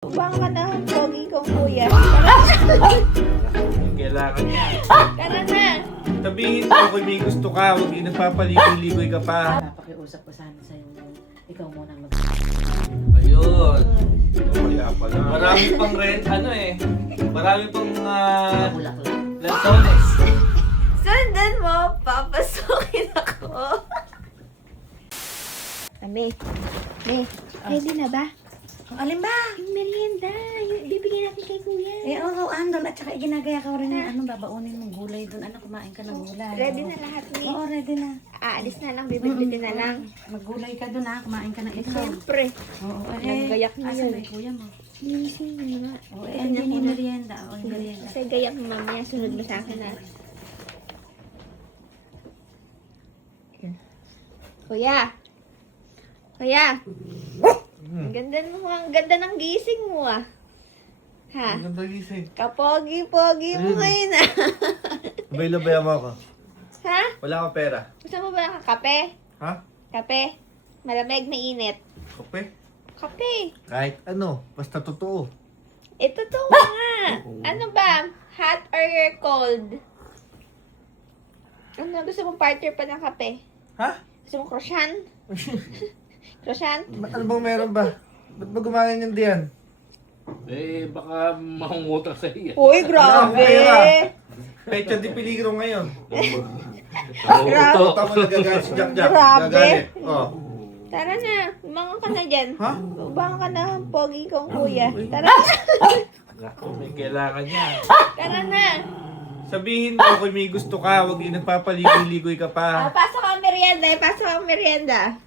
Baka ka na, pogi kong kuya. Kailangan niya. Tara na. Sabihin mo kung may gusto ka, huwag yung nagpapaligoy-ligoy ka pa. Pakiusap ko sana sa'yo ikaw muna mag... Ayun. Kaya pala. Marami pang rent, marami pang Bulaklak. lansones. Sundan mo, papasukin ako. Ami, ready na ba? Alin ba? Yung merienda, yung bibigyan natin kay kuya. Oo, andun. At saka ginagaya ka rin yung babaunin mong gulay doon. Kumain ka ng gulay. Ready na lahat ni. Oo, ready na. Aalis na lang, bibigyan na lang. Maggulay ka doon kumain ka ng itlog. Siyempre. Oo, Naggayak na asan yun. ba yung kuya mo? Gising na nga. Oo, hindi ni merienda. Oo, yung merienda. Kasi gayak mo mamaya, sunod mo sa akin na. Kuya! Kuya! Ang ganda ng gising mo ah. Ha? Ang ganda gising. Kapogi-pogi mo ngayon ah. Abay-labay mo ako. Ha? Wala akong pera. Gusto mo ba ng kape? Ha? Kape? Malamig, mainit. Kape? Kape. Kahit ano, basta totoo. Totoo nga. Ano ba? Hot or cold? Ano gusto mong partner pa ng kape? Ha? Gusto mong croissant? Croissant? Ano bang meron ba? Ba't ba gumagan yung diyan? Baka mahungutang sa iyo. Uy, grabe! Pecho di peligro ngayon. Grabe. Ito mo nagagalit si Jack Jack. Grabe. Gagalit. Oh. Tara na, umangang ka na dyan. Ha? Umangang ka na, pogi kong kuya. Tara na. May kailangan niya. Tara na. Sabihin mo kung may gusto ka, huwag yung nagpapaligoy-ligoy ka pa. Pasok ang merienda, pasok ang merienda.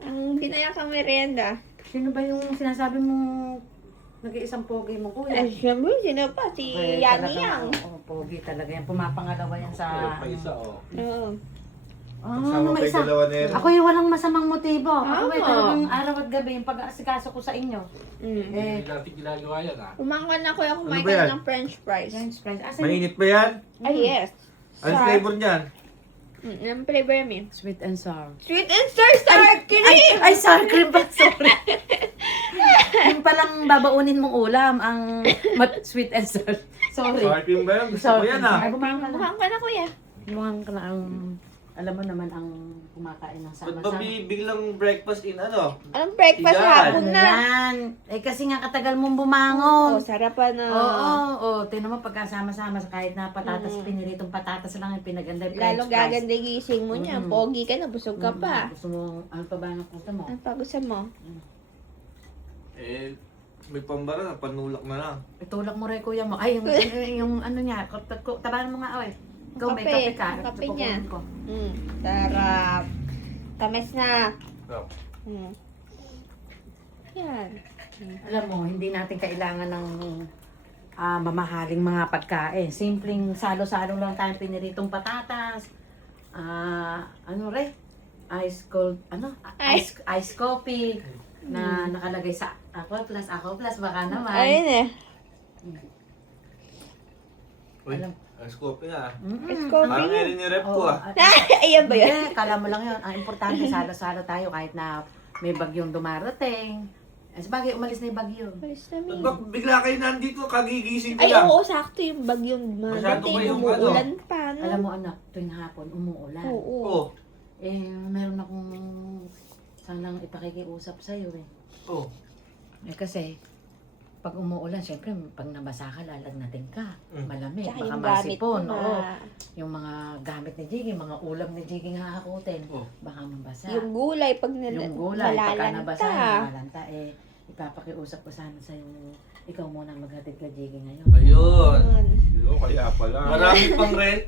Ang binayak ang merienda. Sino ba yung sinasabi mong nag-iisang pogi mo, kuya? Ay, siyempre, sino pa? Si Yani Yang. Oo, pogi talaga yan. Pumapangalawa yan sa... Pa isa, oh. Oo. Sama pa yung isa. dalawa na yun. Ako yung walang masamang motibo. Ako Oo. talagang araw at gabi yung pag-aasikaso ko sa inyo. Mm. Hindi natin ginagawa yan, ah. Umangang na kuya, kumain Ano ba ka yan? na ng french fries. French fries. Asan? Mainit ba yan? Ay, yes. Anong Sour. flavor niyan? Ang flavor mo. Sweet and sour. Sweet and sour cream! Ay, sour cream ba? Sorry. Yung palang babaunin mong ulam, ang sweet and sour. Sorry. Sour cream ba yan? Gusto ko yan ah. Ay, bumang ka na. Mukhang ka na kuya. Bumang ka na ang... Alam mo naman ang kumakain ng Ba't ba sama-sama. biglang breakfast in ano? Anong breakfast Sigan. hapon na? Yan. Eh kasi nga katagal mong bumangon. Oh, sarapan na. Oo. Tingnan mo pagkasama-sama kahit na patatas, piniritong patatas lang yung pinaganda yung Lalo gaganda gising mo niya. Pogi ka na, busog ka pa. Gusto mo, ano pa ba ang gusto mo? Ano pa gusto mo? May pambara na, panulak na lang. Itulak mo rin kuya mo. Ay, yung ano niya, tabahan mo nga, oy. Ikaw may Kape. kape ka. Kape niya. Ko. Sarap. Tamis na. Oh. Yan. Alam mo, hindi natin kailangan ng mamahaling mga pagkain. Simpleng salo-salo lang tayong piniritong patatas. Ano rin? Ice cold, ice coffee na nakalagay sa Aqua Plus, baka naman. Ayun eh. Uy, Alam. ice coffee na ah. Ice coffee. Parang ngayon yung rep ko ah. Ayan ba yun? Hindi, kala mo lang yun. Ang importante, salo-salo tayo kahit na may bagyong dumarating. Sabagay, umalis na yung bagyo. First time Ba't ba bigla kayo nandito, kagigising ko Ay, lang. oo, sakto yung bagyong Masyado madating. ba yung Umuulan pa, no? Alam mo anak, tuwing hapon, umuulan. Oo. Oh, Meron akong sanang ipakikiusap sa'yo eh. oh. Kasi, pag umuulan, syempre, pag nabasa ka, lalagnatin ka. Mm. Malamig, Tsaka baka yung gamit masipon. mo Oo. na. Yung mga gamit ni Jiggy, mga ulam ni Jiggy nga hakutin. Oh. Baka mabasa. Yung gulay, pag Yung gulay, pagka nabasa, nalalanta. nalalanta, ipapakiusap ko sana sa'yo, ikaw muna maghatid ka Jiggy ngayon. Ayun. Yun. Yo, kaya pala. Marami pang rent,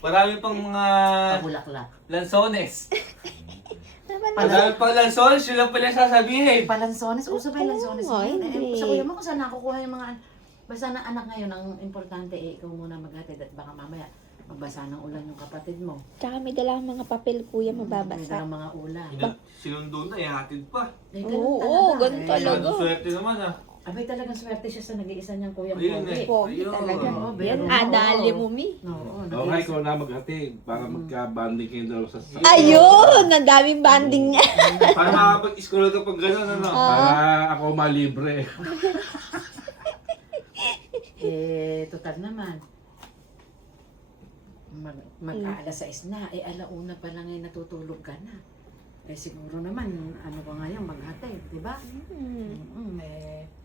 marami pang mga Pabulaklak. lansones. Naman Marami pang lansones, yun lang pala sasabihin. Palansones, uso ba yung lansones Oo, ngayon? hindi. Sa kuya mo kung saan nakukuha yung mga... Basta na anak ngayon, ang importante ikaw muna maghatid at baka mamaya magbasa ng ulan yung kapatid mo. Tsaka may dalang mga papel, kuya, May mababasa. dalang mga ulan. Sinundo na, ihatid pa. Ganun Oo, ganun Eh, talaga. Masyadong swerte naman ah. Abay talagang swerte siya sa nag-iisa niyang kuyang Ayun Pogi. eh. Pogi Ayun. talaga. Oo, Yan, pero- adali oo. mo, Mi. Oo, Okay, nag-iisa. ikaw na maghatid para magka-banding kayo daw sa Ayun! Ang daming banding niya. Para makapag-scroll ka pag gano'n, ano? Para ako malibre. Total naman. Mag-aalas 6 na, alauna pa lang ay natutulog ka na. Siguro naman, ano ba ngayon, maghatid, di ba?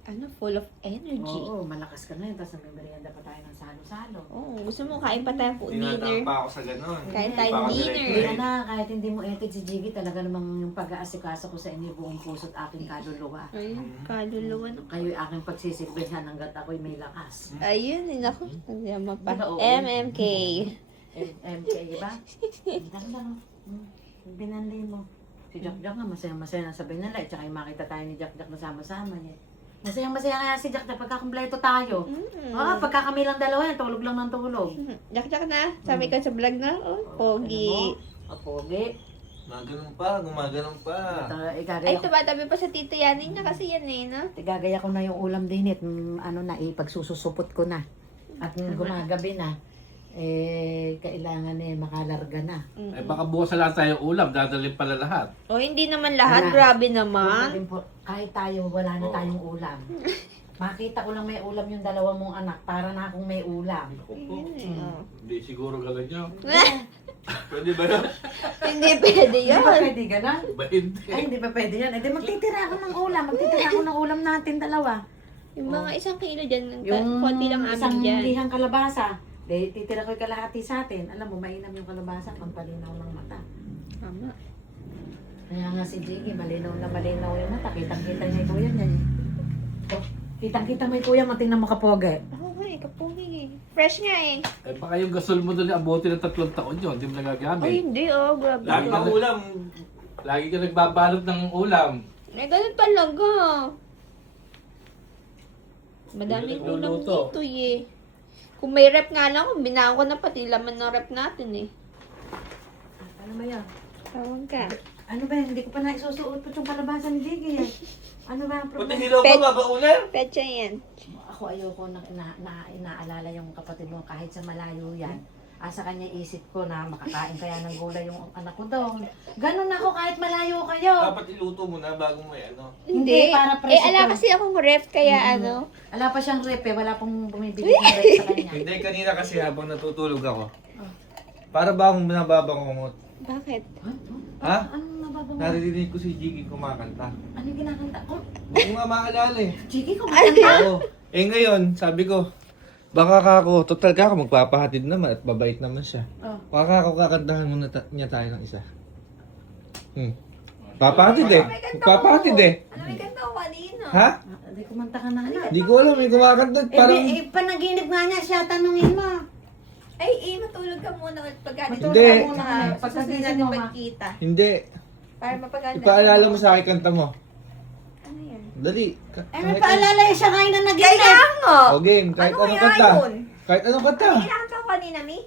Ano, full of energy. Oo, malakas ka na yun, tapos nagmimerienda pa tayo ng salo-salo. Oo, gusto mo kain pa tayo po dinner. Tinatang pa ako sa gano'n. Kain tayo Pa ako dinner. direct Hindi line. na, kahit hindi mo etid si Jiggy, talaga namang yung pag-aasikaso ko sa inyo buong puso't aking kaluluwa. Ayun, kaluluwa ng... Kayo'y aking pagsisilbihan hanggat ako'y may lakas. Ayun, naku. Ang pa. Diba, oo? MMK. MK, ba? Ang ganda, no? Binanday mo. Si Jack Jack nga, masaya-masaya na sabi nila. Tsaka yung makita tayo ni Jack Jack na sama-sama niya. Masaya-masaya kaya si Jack Jack pagka-kumpleto tayo. Pagka kami lang dalawa yan, tulog lang ng tulog. Jak-jak na. Sabi ko sa vlog na. Oh, pogi. Pogi. Gumaganon pa. Ay, Igagaya ko. tumatabi pa sa tito Yanin niya kasi yan eh, no? Igagaya ko na yung ulam din it. Ano na, ipagsususupot ko na. At gumagabi na, kailangan makalarga na. Eh baka bukas na lang tayo ulam, dadalhin pala lahat. O, hindi naman lahat. Wala. Grabe naman. Kahit tayo, wala na tayong ulam. Makita ko lang may ulam yung dalawa mong anak, para na akong may ulam. Ayun eh, oh. Hindi siguro gano'n nyo. Pwede ba yun? Hindi pwede Hindi ba yun. pwede ganon? Ba hindi? Ay, hindi pa pwede yan. Magtitira ako ng ulam. Magtitira ako ng ulam natin dalawa. Yung mga 1 kilo dyan, Yung konti lang isang amin dyan. lihang kalabasa, titira ko yung kalahati sa atin. Alam mo, mainam yung kalabasa, pampalinaw ng mata. Tama. Kaya nga si Jiggy, malinaw na malinaw yung mata. Kitang-kita niya yung kuya niya. Kitang-kita mo yung kuya mo, tingnan mo kapoge. Oo nga eh, kapogi eh. Fresh nga eh. Eh baka yung gasol mo doon abuti ng 3 taon yun, hindi mo Ay, nagagamit. hindi oh. Grabe. Lagi oh. pang ulam. Lagi ka nagbabalot ng ulam. Eh, ganun talaga. Madaming Hindi ulam nagluluto. dito eh. Kung may rep nga lang, binaan ko na pati laman ng rep natin eh. Ano ba yan? Tawag ka. Ano ba yan? Hindi ko pa naisusuot yung kalabasa ni Jiggy eh. Ano ba ang Pati problema? hilaw pa, babaulan. Petsa yan. Ako ayoko inaalala yung kapatid mo kahit sa malayo yan. Sa kanya isip ko na makakain kaya ng gulay yung anak ko daw. Ganun ako kahit malayo kayo. Dapat iluto mo na bago mo ano. Hindi, para Eh, preso ala to. kasi akong rep, kaya ano. Ala pa siyang rep eh. Wala pong bumibili ng rep sa kanya. Hindi, kanina kasi habang natutulog ako. Para ba akong nababangungot? Bakit? Ha? Anong nababango? Naririnig ko si Jiggy kumakanta. Ano yung kinakanta ko? Hindi ko nga maalala eh. Jiggy, kumakanta. Oo. Eh ngayon, sabi ko, baka kako, total kako, magpapahatid naman at babait naman siya. Oh. Baka kako, kakantahan muna niya tayo ng isa. Papahatid eh. Papahatid eh. Ano may kanta ko kanina? Ha? Hindi kumanta ka na anak. Di ko alam, may kumakanta. Parang, Panaginip nga niya siya, tanungin mo. Ay, matulog ka muna pag Matulog Hindi. ka muna. Pagkasin Pagkagising natin mo, ma. magkita. hindi. Para mapaganda. Ipaalala mo sa akin kanta mo. Ano yan? Dali. May paalala eh, siya ngayon na naginip. Kaya nga! O game, kahit Ano anong kaya kanta. yun? Kahit anong kanta. Kinakanta ko kanina, Mi?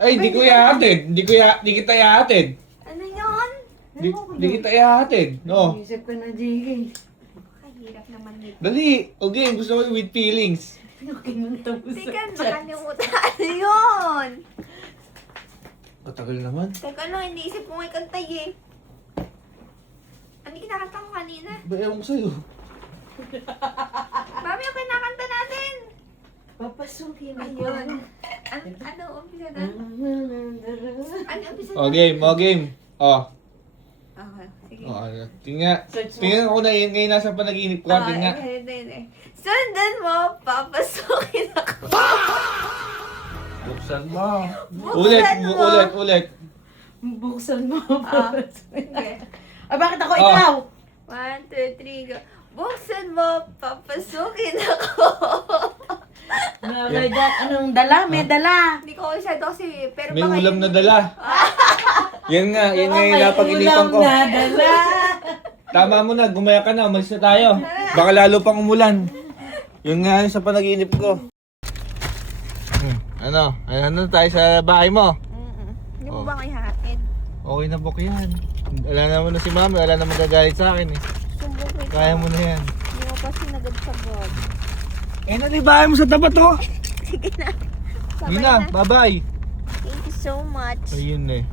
Ay, di ko ihahatid. Di kita ihahatid. Ano yun? Di kita ihahatid. No. Isip ko na, Jiggy. Kahirap naman nito. Dali. O game, gusto ko with feelings. Okay, tapos. Teka, nakalimutan. Ano yun? Katagal naman. Teka lang, iniisip ko may kantay eh. Ano yung kinakanta ko kanina? Ba, ewan ko sa'yo. Mami, yung kinakanta natin. Papasukin Ayun. Ano, umpisa na? Ano, umpisa na? O game, o game. O. Okay, sige. O, ano. Tingnan ako na yun. Ngayon nasa panaginip ko. Tingnan. Hindi. Sundan mo, papasukin ako. Buksan mo. Ulit, Buksan mo. ulit. Buksan mo. Sige. Bakit ako Oh. ikaw? 1, 2, 3, go. Buksan mo, papasukin ako. Anong dala? May dala. Hindi ko masyado kasi, pero May baka ulam yun- na dala. Yan nga yung napag-inipan ko. dala. Tama mo na, gumaya ka na, umalis na tayo. Baka lalo pang umulan. Yun nga sa panaginip ko. Ano? Ano tayo sa bahay mo? Hindi mo ba kayo hatid? Okay na bok yan. Wala naman na si mami, wala naman gagalit sa akin eh. Sumbong ko ito. Kaya mo na yan. Hindi mo pa sinagad sa God. Eh, nalibayan mo sa tapat, oh. Sige na. Yun Sabay na, na. bye-bye. Thank you so much. Ayun eh.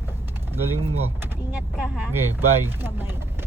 Galing mo. Ingat ka ha. Okay, bye. Bye-bye.